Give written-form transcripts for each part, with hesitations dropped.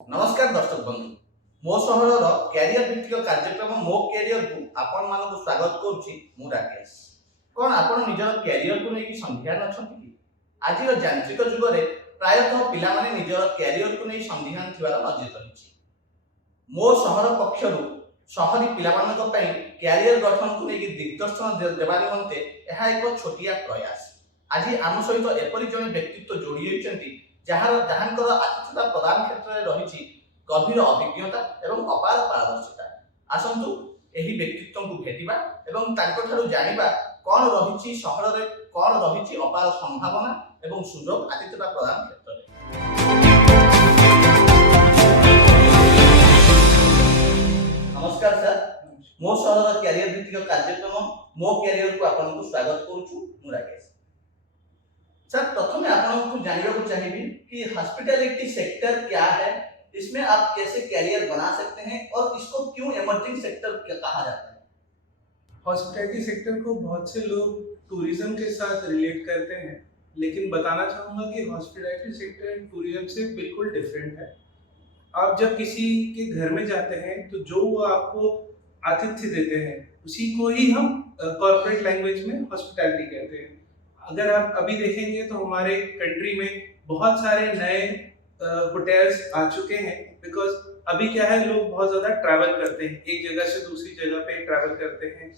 नमस्कार दर्शक बंधु मो सहर क्यारियर भित्तिक कार्यक्रम मो क्यारियर को आपण मानक स्वागत करुच्ची मु राकेश कौन आपण निजर क्यारियर को लेकिन संध्यान अच्छा कि आज यांत्रिक जुग में प्रायतः पिला माने निजर क्यारियर को नहीं संध्यान थिबार नजर रही मो सहर पक्षर सहरी पिला मानक पई क्यारियर गठन को लेकिन दिग्दर्शन देवा निमंते यह एक छोटिया प्रयास आज आम सहित एपरी जन व्यक्तित्व जोड़ी होती जहार आतिथ्यता प्रदान क्षेत्र में रही गभीर अभिज्ञता एवं अपार पारदर्शिता आसतु यही व्यक्तित्व को भेटा एवं जाना कौन रही सहर में कौन रही अपार संभावना एवं सुजोग आतिथ्यता प्रदान क्षेत्र में। नमस्कार सर मो सहर क्यारियर भित्तिक कार्यक्रम मो क्यारियर को आपको स्वागत करुछु मु राकेश सर प्रथम आपको जानने को चाहिए कि हॉस्पिटैलिटी सेक्टर क्या है, इसमें आप कैसे कैरियर बना सकते हैं और इसको क्यों इमर्जिंग सेक्टर कहा जाता है। हॉस्पिटैलिटी सेक्टर को बहुत से लोग टूरिज्म के साथ रिलेट करते हैं, लेकिन बताना चाहूँगा कि हॉस्पिटैलिटी सेक्टर टूरिज्म से बिल्कुल डिफरेंट है। आप जब किसी के घर में जाते हैं तो जो वो आपको आतिथ्य देते हैं उसी को ही हम कॉर्पोरेट लैंग्वेज में हॉस्पिटैलिटी कहते हैं। अगर आप अभी देखेंगे तो हमारे कंट्री में बहुत सारे नए होटल्स आ चुके हैं, बिकॉज अभी क्या है, लोग बहुत ज़्यादा ट्रैवल करते हैं, एक जगह से दूसरी जगह पे ट्रैवल करते हैं,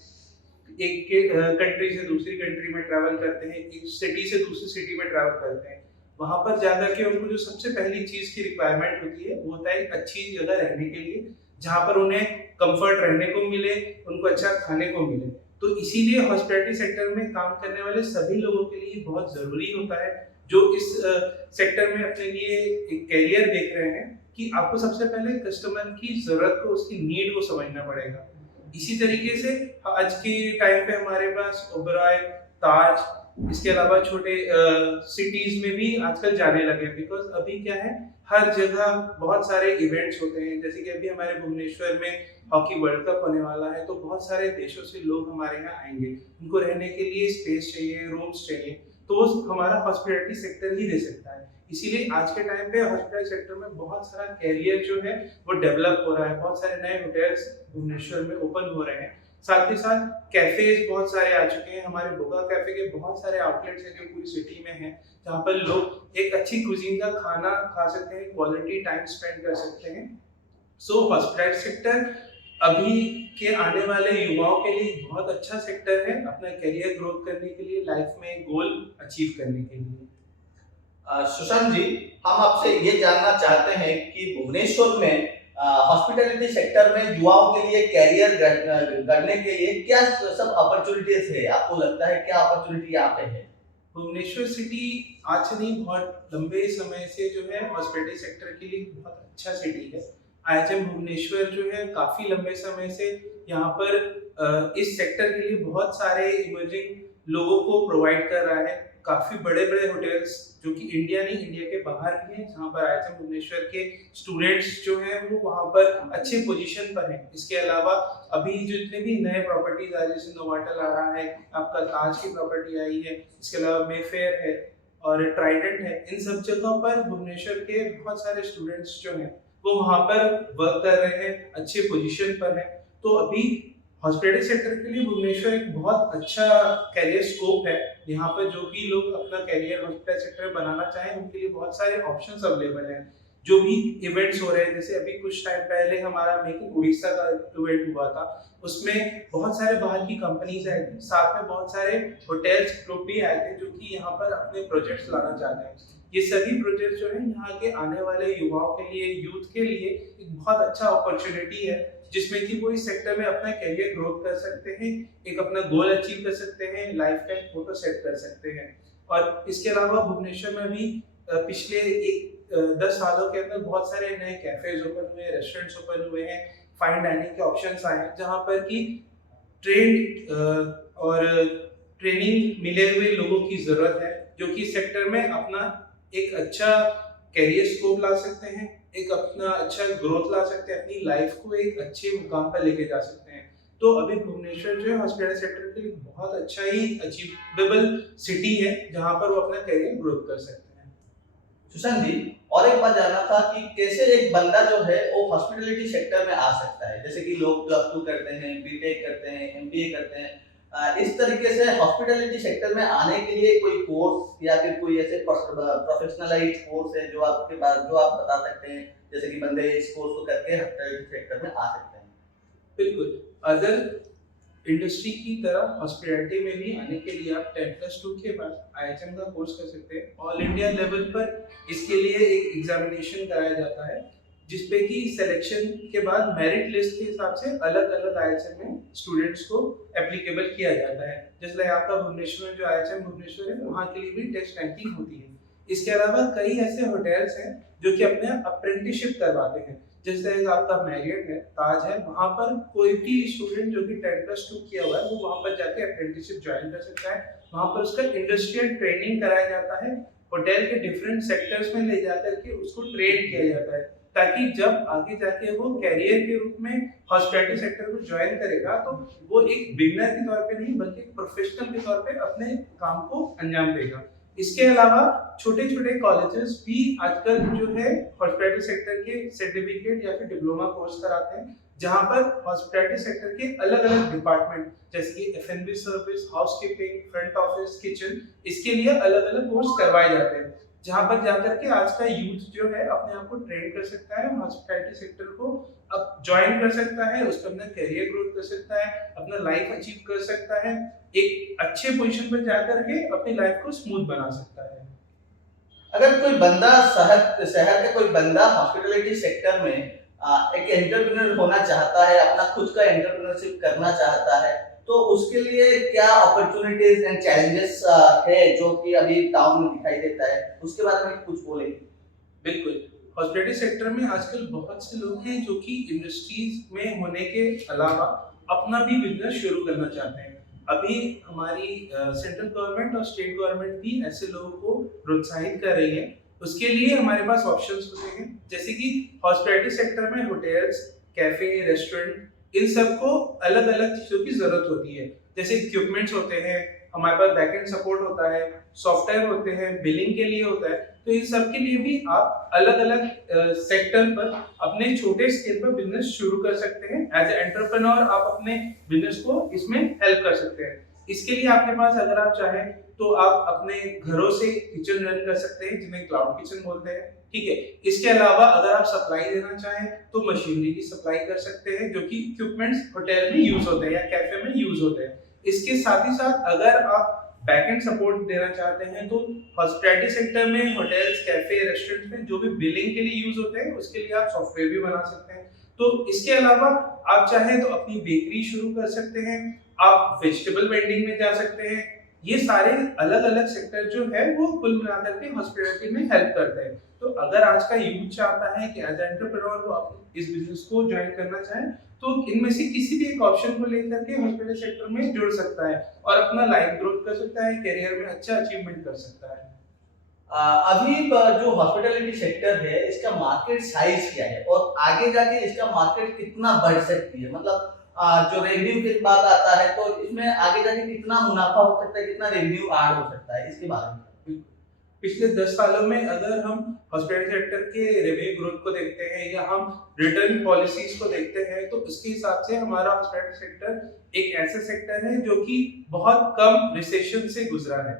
एक कंट्री से दूसरी कंट्री में ट्रैवल करते हैं, एक सिटी से दूसरी सिटी में ट्रैवल करते हैं। वहाँ पर ज़्यादा के उनको जो सबसे पहली चीज़ की रिक्वायरमेंट होती है वो होता है एक अच्छी जगह रहने के लिए, जहाँ पर उन्हें कंफर्ट रहने को मिले, उनको अच्छा खाने को मिले। तो इसीलिए हॉस्पिटैलिटी सेक्टर में काम करने वाले सभी लोगों के लिए बहुत ज़रूरी होता है जो इस सेक्टर में अपने लिए एक कैरियर देख रहे हैं, कि आपको सबसे पहले कस्टमर की ज़रूरत को, उसकी नीड को समझना पड़ेगा। इसी तरीके से आज के टाइम पे हमारे पास ओबेरॉय, ताज, इसके अलावा छोटे सिटीज़ में भी आजकल जाने लगे, बिकॉज अभी क्या है, हर जगह बहुत सारे इवेंट्स होते हैं। जैसे कि अभी हमारे भुवनेश्वर में हॉकी वर्ल्ड कप होने वाला है, तो बहुत सारे देशों से लोग हमारे यहाँ आएंगे, उनको रहने के लिए स्पेस चाहिए, रूम्स चाहिए, तो वो हमारा हॉस्पिटैलिटी सेक्टर ही दे सकता है। इसीलिए आज के टाइम पे हॉस्पिटैलिटी सेक्टर में बहुत सारा कैरियर जो है वो डेवलप हो रहा है। बहुत सारे नए होटल्स भुवनेश्वर में ओपन हो रहे हैं, साथ ही साथ कैफेज बहुत सारे आ चुके हैं। हमारे बोगा कैफे के बहुत सारे आउटलेट्स हैं जो पूरी सिटी में हैं, जहाँ पर लोग एक अच्छी कुजीन का खाना खा सकते हैं, क्वालिटी टाइम स्पेंड कर सकते हैं। सो हॉस्पिटैलिटी सेक्टर अभी के आने वाले युवाओं के लिए बहुत अच्छा सेक्टर है, अपना करियर ग्रोथ करने के लिए, लाइफ में गोल अचीव करने के लिए। सुशांत जी, हम आपसे ये जानना चाहते हैं कि भुवनेश्वर में हॉस्पिटैलिटी सेक्टर में युवाओं के लिए कैरियर गढ़ने के लिए क्या सब अपॉर्चुनिटीज है, आपको लगता है क्या अपॉर्चुनिटी यहाँ पे है। भुवनेश्वर सिटी आज से नहीं, बहुत लंबे समय से जो है हॉस्पिटैलिटी सेक्टर के लिए बहुत अच्छा सिटी है। आईएचएम भुवनेश्वर जो है काफ़ी लंबे समय से यहाँ पर इस सेक्टर के लिए बहुत सारे इमर्जिंग लोगों को प्रोवाइड कर रहा है। काफ़ी बड़े बड़े होटल्स जो कि इंडिया नहीं, इंडिया के बाहर भी हैं, जहाँ पर आईएचएम भुवनेश्वर के स्टूडेंट्स जो हैं वो वहाँ पर अच्छे पोजीशन पर हैं। इसके अलावा अभी जो जितने भी नए प्रॉपर्टीज आ रही है, जैसे नोवाटेल आ रहा है, आपका ताज की प्रॉपर्टी आई है, इसके अलावा मेफेयर है और ट्राइडेंट है, इन सब जगहों पर भुवनेश्वर के बहुत सारे स्टूडेंट्स जो हैं वो वहाँ पर वर्क कर रहे हैं, अच्छे पोजीशन पर हैं। तो अभी हॉस्पिटैलिटी सेक्टर के लिए भुवनेश्वर एक बहुत अच्छा कैरियर स्कोप है। यहाँ पर जो भी लोग अपना कैरियर हॉस्पिटैलिटी सेक्टर में बनाना चाहें उनके लिए बहुत सारे ऑप्शंस अवेलेबल हैं। जो भी इवेंट्स हो रहे हैं, जैसे अभी कुछ टाइम पहले हमारा मेक इन उड़ीसा का इवेंट हुआ था, उसमें बहुत सारे बाहर की कंपनीज आई थी, साथ में बहुत सारे होटल्स ग्रुप भी आए थे जो कि यहाँ पर अपने प्रोजेक्ट्स लाना चाहते हैं। ये सभी प्रोजेक्ट जो है यहाँ के आने वाले युवाओं के लिए, यूथ के लिए एक बहुत अच्छा अपॉर्चुनिटी है, जिसमें कि वो इस सेक्टर में अपना करियर ग्रोथ कर सकते हैं, एक अपना गोल अचीव कर सकते हैं, लाइफ का एक फोटो सेट कर सकते हैं। और इसके अलावा भुवनेश्वर में भी पिछले 10 सालों के अंदर बहुत सारे नए कैफेज ओपन हुए हैं, रेस्टोरेंट्स ओपन हुए हैं, फाइन डाइनिंग के ऑप्शंस आए हैं, जहाँ पर कि ट्रेंड और ट्रेनिंग मिले हुए लोगों की ज़रूरत है, जो कि सेक्टर में अपना एक अच्छा कैरियर स्कोप ला सकते हैं, एक अपना अच्छा ग्रोथ ला सकते हैं, अपनी लाइफ को एक अच्छे मुकाम पर लेके जा सकते हैं। तो अभी भुवनेश्वर जो है हॉस्पिटैलिटी सेक्टर के लिए बहुत अच्छा ही अचीवेबल सिटी है, जहाँ पर वो अपना करियर ग्रोथ कर सकते हैं। सुशांत जी, और एक बात जानना था कि कैसे एक बंदा जो है वो हॉस्पिटैलिटी सेक्टर में आ सकता है, जैसे कि लोग +2 करते हैं, बीटेक करते हैं, एमबीए करते हैं। इस तरीके से हॉस्पिटैलिटी सेक्टर में आने के लिए कोई कोर्स या फिर कोई ऐसे प्रोफेशनलाइज्ड कोर्स है जो आपके पास, जो आप बता सकते हैं, जैसे कि बंदे इस कोर्स को करके हॉस्पिटैलिटी सेक्टर में आ सकते हैं? बिल्कुल। अदर इंडस्ट्री की तरह हॉस्पिटैलिटी में भी आने के लिए आप 10+2 के बाद आईएचएम का कोर्स कर सकते हैं। ऑल इंडिया लेवल पर इसके लिए एक एग्जामिनेशन कराया जाता है, जिसपे कि सिलेक्शन के बाद मेरिट लिस्ट के हिसाब से अलग अलग आईएचएम में स्टूडेंट्स को एप्लीकेबल किया जाता है। जैसे आपका भुवनेश्वर में जो आईएचएम भुवनेश्वर है, वहाँ के लिए भी टेस्ट रैंकिंग होती है। इसके अलावा कई ऐसे होटल्स हैं जो कि अपने अप्रेंटिसशिप करवाते हैं, जैसे आपका मैरियट है, ताज है, वहाँ पर कोई भी स्टूडेंट जो कि 10+2 किया हुआ है वो वहाँ पर जाके अप्रेंटिसशिप ज्वाइन कर सकता है। वहाँ पर उसका इंडस्ट्रियल ट्रेनिंग कराया जाता है, होटल के डिफरेंट सेक्टर्स में ले जाकर के उसको ट्रेन किया जाता है, ताकि जब आगे जाके वो कैरियर के रूप में हॉस्पिटैलिटी सेक्टर को ज्वाइन करेगा तो वो एक बिगिनर के तौर पे नहीं बल्कि एक प्रोफेशनल के तौर पे अपने काम को अंजाम देगा। इसके अलावा छोटे छोटे कॉलेजेस भी आजकल जो है हॉस्पिटैलिटी सेक्टर के सर्टिफिकेट या फिर डिप्लोमा कोर्स कराते हैं, जहां पर हॉस्पिटैलिटी सेक्टर के अलग अलग डिपार्टमेंट जैसे कि एफएनबी service, housekeeping, front office, kitchen, इसके लिए अलग अलग कोर्स करवाए जाते हैं, जहां पर जाकर के आज का यूथ जो है अपने आप को ट्रेन कर सकता है, हॉस्पिटैलिटी सेक्टर को अब ज्वाइन कर सकता है, उसका अपना करियर ग्रोथ कर सकता है, अपना लाइफ अचीव कर सकता है, एक अच्छे पोजीशन पर जाकर के अपनी लाइफ को स्मूथ बना सकता है। अगर कोई बंदा शहर शहर का कोई बंदा हॉस्पिटैलिटी सेक्टर में एक एंटरप्रेन्योर होना चाहता है, अपना खुद का एंटरप्रेन्योरशिप करना चाहता है, तो उसके लिए क्या अपॉर्चुनिटीज एंड चैलेंजेस है जो कि अभी टाउन में दिखाई देता है, उसके बारे में कुछ बोलेंगे? बिल्कुल। हॉस्पिटैलिटी सेक्टर में आजकल बहुत से लोग हैं जो कि इंडस्ट्रीज में होने के अलावा अपना भी बिजनेस शुरू करना चाहते हैं। अभी हमारी सेंट्रल गवर्नमेंट और स्टेट गवर्नमेंट भी ऐसे लोगों को प्रोत्साहित कर रही है। उसके लिए हमारे पास ऑप्शंस होते हैं, जैसे कि हॉस्पिटैलिटी सेक्टर में होटल्स, कैफे, रेस्टोरेंट, इन सबको अलग अलग चीज़ों की ज़रूरत होती है। जैसे इक्विपमेंट्स होते हैं, हमारे पास बैकएंड सपोर्ट होता है, सॉफ्टवेयर होते हैं, बिलिंग के लिए होता है, तो इन सब के लिए भी आप अलग अलग सेक्टर पर अपने छोटे स्केल पर बिजनेस शुरू कर सकते हैं। एज ए एंटरप्रेन्योर आप अपने बिजनेस को इसमें हेल्प कर सकते हैं। इसके लिए आपके पास अगर आप चाहें तो आप अपने घरों से किचन रन कर सकते हैं, जिन्हें क्लाउड किचन बोलते हैं, ठीक है। इसके अलावा अगर आप सप्लाई देना चाहें तो मशीनरी की सप्लाई कर सकते हैं, जो कि इक्विपमेंट्स होटल में यूज होते हैं या कैफे में यूज होते हैं। इसके साथ ही साथ अगर आप बैकएंड सपोर्ट देना चाहते हैं तो हॉस्पिटैलिटी सेक्टर में होटल्स, कैफे, रेस्टोरेंट्स में जो भी बिलिंग के लिए यूज होते हैं उसके लिए आप सॉफ्टवेयर भी बना सकते हैं। तो इसके अलावा आप चाहें तो अपनी बेकरी शुरू कर सकते हैं, आप वेजिटेबल वेंडिंग में जा सकते हैं। ये सारे अलग अलग सेक्टर जो है वो कुल मिलाकर के हॉस्पिटैलिटी में हेल्प करते हैं। तो अगर आज का यूथ चाहता है कि एज एंटरप्रेन्योर वो आप इस बिजनेस को ज्वाइन करना चाहें तो इनमें से किसी भी एक ऑप्शन को लेकर के हॉस्पिटल सेक्टर में जुड़ सकता है और अपना लाइफ ग्रोथ कर सकता है, करियर में अच्छा अचीवमेंट कर सकता है। अभी जो हॉस्पिटैलिटी सेक्टर है इसका मार्केट साइज क्या है और आगे जाके इसका मार्केट कितना बढ़ सकती है, मतलब जो रेवेन्यू की बात आता है तो इसमें आगे जाके कितना मुनाफा हो सकता है, कितना रेवेन्यू ऐड हो सकता है, इसके बारे में? पिछले 10 सालों में अगर हम हॉस्पिटैलिटी सेक्टर के रेवेन्यू ग्रोथ को देखते हैं या हम रिटर्न पॉलिसीज को देखते हैं तो उसके हिसाब से हमारा हॉस्पिटैलिटी सेक्टर एक ऐसा सेक्टर है जो कि बहुत कम रिसेशन से गुजरा है।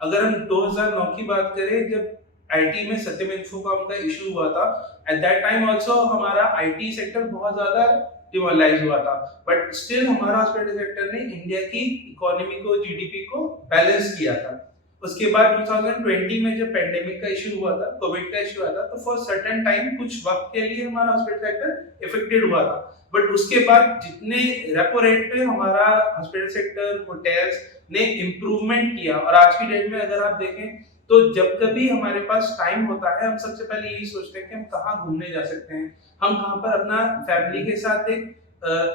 अगर हम 2009 की बात करें, जब आईटी में सत्यम इंफोकॉम का इशू हुआ था, एट दैट टाइम आल्सो हमारा आईटी सेक्टर बहुत ज्यादा डिमोरलाइज हुआ था, बट स्टिल हमारा हॉस्पिटैलिटी सेक्टर ने इंडिया की इकोनॉमी को, जीडीपी को बैलेंस किया था। उसके बाद 2020 में जब पेंडेमिक का इशू हुआ था, कोविड का इशू हुआ था, तो फॉर सर्टेन टाइम कुछ वक्त के लिए हमारा हॉस्पिटल सेक्टर इफेक्टेड हुआ था, बट उसके बाद जितने रेपो रेट पे हमारा हॉस्पिटल सेक्टर, होटल्स ने इम्प्रूवमेंट किया, और आज की डेट में अगर आप देखें तो जब कभी हमारे पास टाइम होता है हम सबसे पहले यही सोचते हैं कि हम कहाँ घूमने जा सकते हैं, हम कहाँ पर अपना फैमिली के साथ एक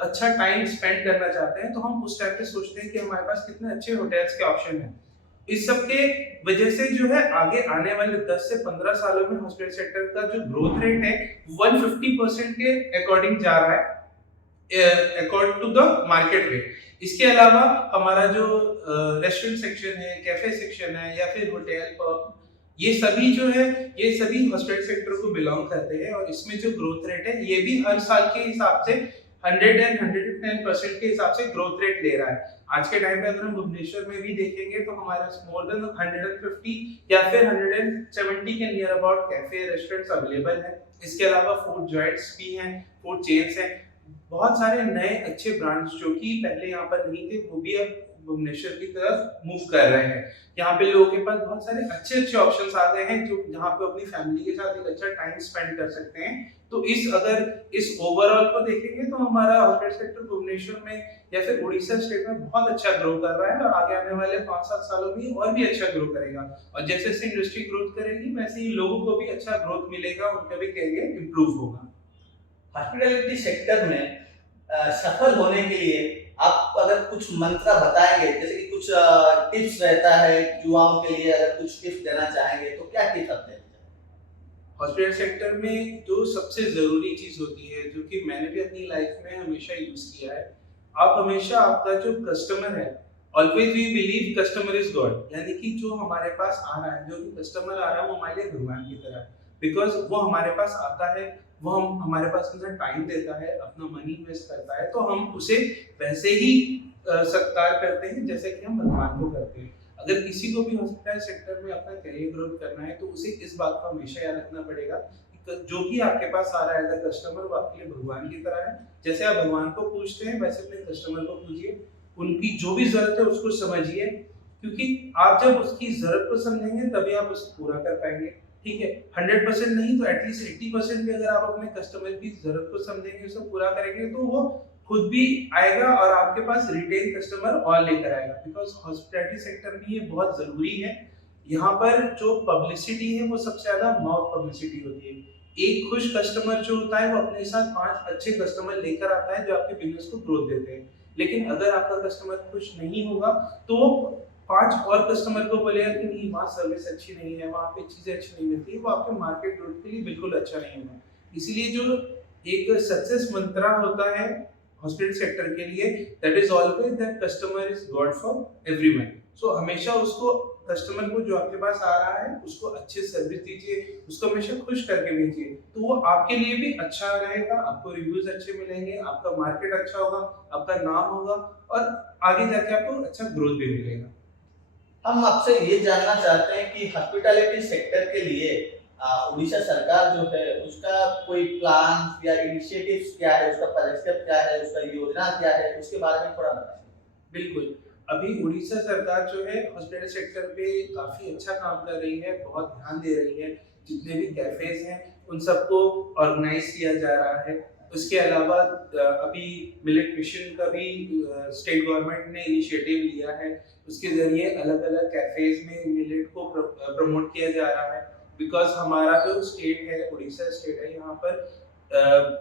अच्छा टाइम स्पेंड करना चाहते हैं, तो हम उस टाइम पे सोचते हैं कि हमारे पास कितने अच्छे होटल्स के ऑप्शन हैं। इस सब के वजह से जो है आगे आने वाले 10 से 15 सालों में हॉस्पिटल सेक्टर का जो ग्रोथ रेट है 150% के अकॉर्डिंग जा रहा है, according to the market rate. इसके अलावा हमारा जो रेस्टोरेंट सेक्शन है, कैफे सेक्शन है या फिर होटल, पब, ये सभी जो है, ये सभी हॉस्पिटल सेक्टर को बिलोंग करते हैं और इसमें जो ग्रोथ रेट है ये भी हर साल के हिसाब से 110% के हिसाब से ग्रोथ रेट ले रहा है। आज के टाइम पे अगर हम भुवनेश्वर में भी देखेंगे तो हमारे पास मोर देन 150 या फिर 170 के near about cafe restaurants available है। इसके अलावा फूड जॉइंट्स भी हैं, फूड चेन्स हैं, बहुत सारे नए अच्छे ब्रांड्स जो कि पहले यहाँ पर नहीं थे वो भी अब भुवनेश्वर की तरफ मूव कर रहे हैं। यहाँ पे लोगों के पास बहुत सारे अच्छे अच्छे ऑप्शंस आ गए हैं जो जहाँ पे अपनी फैमिली के साथ एक अच्छा टाइम स्पेंड कर सकते हैं। तो अगर इस ओवरऑल को देखेंगे तो हमारा हॉस्पिटल सेक्टर भुवनेश्वर में या फिर उड़ीसा स्टेट में बहुत अच्छा ग्रो कर रहा है और आगे आने वाले 5-7 सालों में और भी अच्छा ग्रो करेगा। और जैसे जैसे इंडस्ट्री ग्रोथ करेगी वैसे ही लोगों को भी अच्छा ग्रोथ मिलेगा, उनका भी करियर इंप्रूव होगा। हॉस्पिटैलिटी सेक्टर में सफल होने के लिए आप अगर कुछ मंत्र बताएंगे, जैसे कि कुछ टिप्स रहता है युवाओं के लिए, अगर कुछ टिप्स देना चाहेंगे तो क्या टिप्स आप देना चाहेंगे? हॉस्पिटल सेक्टर में जो सबसे ज़रूरी चीज़ होती है, जो कि मैंने भी अपनी लाइफ में हमेशा यूज़ किया है, आप हमेशा आपका जो कस्टमर है, always we believe customer is God, यानी कि जो हमारे पास आ रहा है, जो भी कस्टमर आ रहा है वो हमारे लिए भगवान की तरह है। बिकॉज वो हमारे पास आता है, वो हमारे पास अपना टाइम देता है, अपना मनी इन्वेस्ट करता है, तो हम उसे वैसे ही सत्कार करते हैं जैसे कि हम भगवान को करते हैं। अगर किसी को भी हॉस्पिटल सेक्टर में अपना करियर ग्रोथ करना है तो उसे इस बात को हमेशा याद रखना पड़ेगा कि जो भी आपके पास आ रहा है एज अ कस्टमर वो आपके लिए भगवान की तरह है। जैसे आप भगवान को पूजते हैं वैसे अपने कस्टमर को पूजिए, उनकी जो भी जरूरत है उसको समझिए, क्योंकि आप जब उसकी जरूरत को समझेंगे तभी आप उसे पूरा कर पाएंगे। ठीक है, 100% नहीं तो एटलीस्ट 80% भी अगर आप अपने कस्टमर की जरूरत को समझेंगे, उसे पूरा करेंगे तो वो खुद भी आएगा और आपके पास रिटेन कस्टमर और लेकर आएगा। बिकॉज हॉस्पिटैलिटी सेक्टर में ये बहुत जरूरी है। यहाँ पर जो पब्लिसिटी है वो सबसे ज्यादा माउथ पब्लिसिटी होती है। एक खुश कस्टमर जो होता है वो अपने साथ 5 अच्छे कस्टमर लेकर आता है जो आपके बिजनेस को ग्रोथ देते हैं। लेकिन अगर आपका कस्टमर खुश नहीं होगा तो 5 और कस्टमर को बोलेगा कि नहीं वहाँ सर्विस अच्छी नहीं है, वहाँ पे चीजें अच्छी नहीं मिलती, वो आपके मार्केट ग्रोथ के लिए बिल्कुल अच्छा नहीं होगा। इसीलिए जो एक सक्सेस मंत्रा होता है हॉस्पिटल सेक्टर के लिए, that is always that customer is god for everyone. So हमेशा उसको, कस्टमर को जो आपके पास आ रहा है उसको अच्छे सर्विस दीजिए, उसको हमेशा खुश करके भेजिए, तो वो आपके लिए भी अच्छा रहेगा, आपको रिव्यूज अच्छे मिलेंगे, आपका मार्केट अच्छा होगा, आपका नाम होगा और आगे जाके आपको अच्छा ग्रोथ भी मिलेगा। हम आपसे ये जानना चाहते हैं कि हॉस्पिटैलिटी सेक्टर के लिए उड़ीसा सरकार जो है उसका कोई प्लान या इनिशिएटिव्स क्या है, उसका पदक्षेप क्या है, उसका योजना क्या है, उसके बारे में थोड़ा बताइए। बिल्कुल, अभी उड़ीसा सरकार जो है हॉस्पिटल सेक्टर पे काफ़ी अच्छा काम कर रही है, बहुत ध्यान दे रही है। जितने भी कैफ़ेज़ हैं, उन सबको ऑर्गेनाइज़ किया जा रहा है। उसके अलावा अभी मिलेट मिशन का भी स्टेट गवर्नमेंट ने इनिशिएटिव लिया है। उसके ज़रिए अलग-अलग कैफ़ेज़ में मिलेट को प्रमोट किया जा रहा है। बिकॉज़ हमारा जो स्टेट है, उड़ीसा स्टेट है, यहाँ पर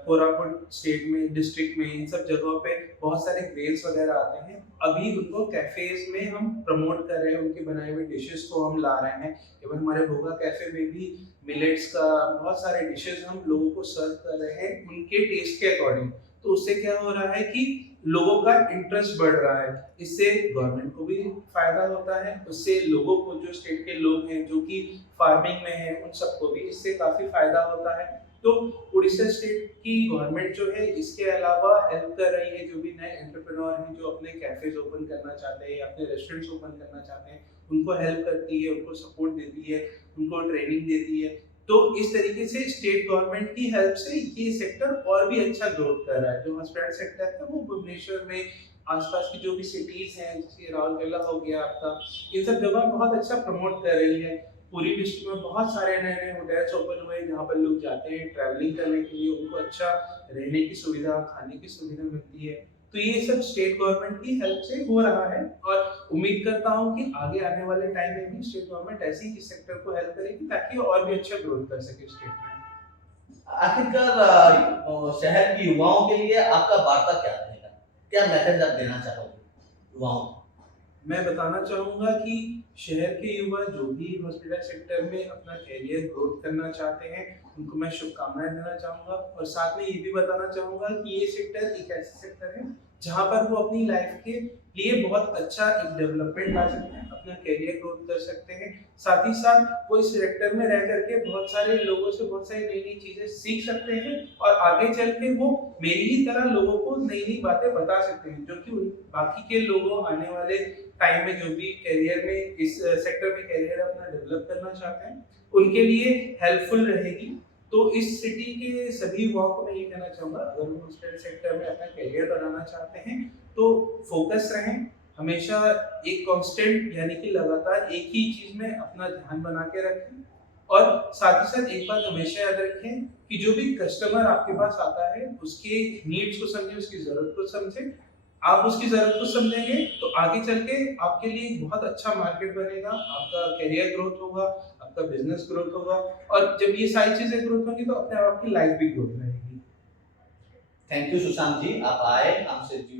कोरापुट स्टेट में, डिस्ट्रिक्ट में, इन सब जगहों पे बहुत सारे ग्रेन्स वगैरह आते हैं। अभी उनको कैफेज में हम प्रमोट कर रहे हैं, उनके बनाए हुए डिशेस को हम ला रहे हैं। इवन हमारे भोगा कैफे में भी मिलेट्स का बहुत सारे डिशेस हम लोगों को सर्व कर रहे हैं उनके टेस्ट के अकॉर्डिंग। तो उससे क्या हो रहा है कि लोगों का इंटरेस्ट बढ़ रहा है, इससे गवर्नमेंट को भी फायदा होता है, उससे लोगों को, जो स्टेट के लोग हैं जो कि फार्मिंग में हैं, उन सबको भी इससे काफी फायदा होता है। तो उड़ीसा स्टेट की गवर्नमेंट जो है इसके अलावा हेल्प कर रही है जो भी नए एंटरप्रेन्योर हैं जो अपने कैफेज ओपन करना चाहते हैं, अपने रेस्टोरेंट्स ओपन करना चाहते हैं, उनको हेल्प करती है, उनको सपोर्ट देती है, उनको ट्रेनिंग देती है। तो इस तरीके से स्टेट गवर्नमेंट की हेल्प से ये सेक्टर और भी अच्छा ग्रोथ कर रहा है। जो हॉस्पिटल सेक्टर है वो भुवनेश्वर में आसपास की जो भी सिटीज हैं, जैसे राउरकेला हो गया आपका, इन सब जगह बहुत अच्छा प्रमोट कर रही है। पूरी डिस्ट्रिक्ट में बहुत सारे नए नए होटल्स ओपन हुए हैं जहाँ पर लोग जाते हैं ट्रैवलिंग करने के लिए, उनको अच्छा रहने की सुविधा, खाने की सुविधा मिलती है। तो ये सब स्टेट गवर्नमेंट की हेल्प से हो रहा है और उम्मीद करता हूँ कि आगे आने वाले टाइम में भी स्टेट गवर्नमेंट ऐसे ही इस सेक्टर को हेल्प करेगी ताकि और भी अच्छा ग्रोथ कर सके स्टेट में। आखिरकार शहर के युवाओं के लिए आपका वार्ता क्या रहेगा, क्या मैसेज आप देना चाहोगे युवाओं को? मैं बताना चाहूँगा कि शहर के युवा जो भी हॉस्पिटल सेक्टर में अपना करियर ग्रोथ करना चाहते हैं उनको मैं शुभकामनाएं देना चाहूँगा और साथ में ये भी बताना चाहूँगा कि ये सेक्टर एक ऐसा सेक्टर है जहाँ पर वो अपनी लाइफ के लिए बहुत अच्छा एक डेवलपमेंट ला सकते हैं, अपना करियर ग्रोथ कर सकते हैं। साथ ही साथ वो इस सेक्टर में रह करके बहुत सारे लोगों से बहुत सारी नई-नई चीज़ें सीख सकते हैं और आगे चल के वो मेरी ही तरह लोगों को नई-नई बातें बता सकते हैं, जो कि उन बाकी के लोगों आने वाले टाइम में जो भी करियर में इस सेक्टर में करियर अपना डेवलप करना चाहते हैं, उनके लिए हेल्पफुल रहेगी। तो इस सिटी के सभी युवाओं को मैं ये कहना चाहूँगा, अगर वो हॉस्पिटल सेक्टर में अपना करियर बनाना चाहते हैं, तो फोकस रहें, हमेशा एक कांस्टेंट यानी कि लगातार एक ही चीज़ में अपना ध्यान बना के रखें और साथ ही साथ एक बात हमेशा याद रखें कि जो भी कस्टमर आपके पास आता है, उसके नीड्स को समझें, उसकी ज़रूरत को समझें। आप उसकी ज़रूरत को समझेंगे तो आगे चल के आपके लिए एक बहुत अच्छा मार्केट बनेगा, आपका करियर ग्रोथ होगा, आपका बिज़नेस ग्रोथ होगा और जब ये सारी चीज़ें ग्रोथ होंगी तो अपने आप आपकी लाइफ भी ग्रोथ रहेगी। थैंक यू सुशांत जी, आप आए, हमसे जुड़े।